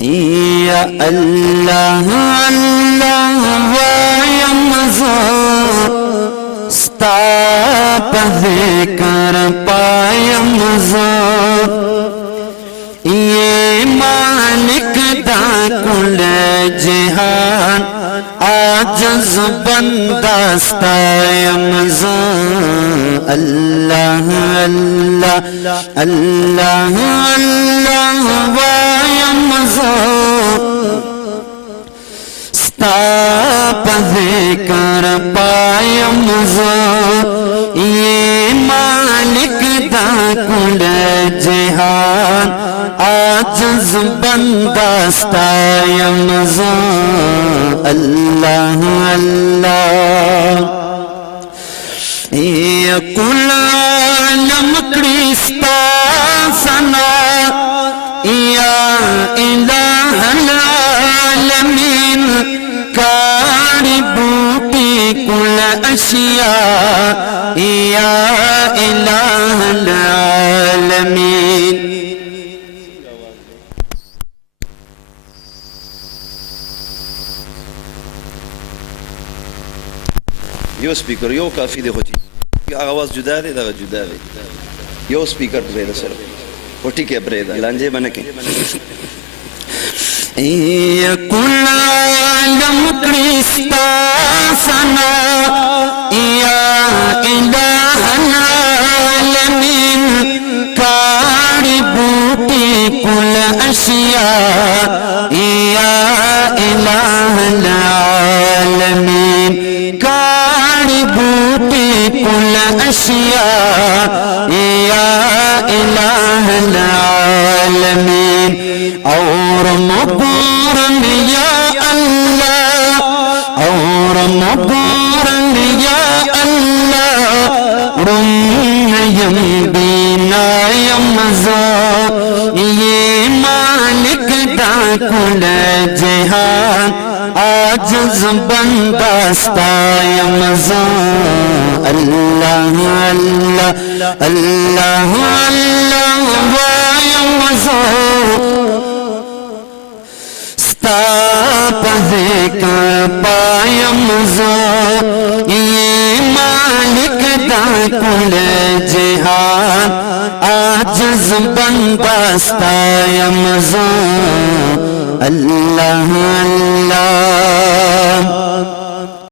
یا اللہ اللہ وایم زو ستا پا ذکر پایم زو یہ مالک دا کل جہان عاجز بندہ ستایم زو اللہ اللہ اللہ اللہ وایم زو ستا پا ذکر پایم زو یہ مالک دا کل جہان عاجز بندہ ستایم زو اللہ اللہ یا کل عالم کرستا سنا یا الہ العالمین کاری بوٹی کل اشیاء یا الہ العالمین یو سپیکر یو کافی دی خوچی آواز جدا دی دا جدا دی یو سپیکر پریدا سر خوٹی کے پریدا لانجے بنکیں یا کل عالم کرستا سنا یا الہ العالمین کاری بوٹی کل اشیاء یا الہ العالمین کاری بوٹی کل اشیاء یا الہ العالمین اور مبورن یا اللہ اور مبورن یا اللہ رمیم بینا یمزا یہ مالک دا کل جہان عاجز بندہ ستایم زو اللہ اللہ اللہ اللہ وایم زو ستا پا ذکر پایم زو یہ مالک دا کل جہان عاجز بندہ ستایم زو اللہ اللہ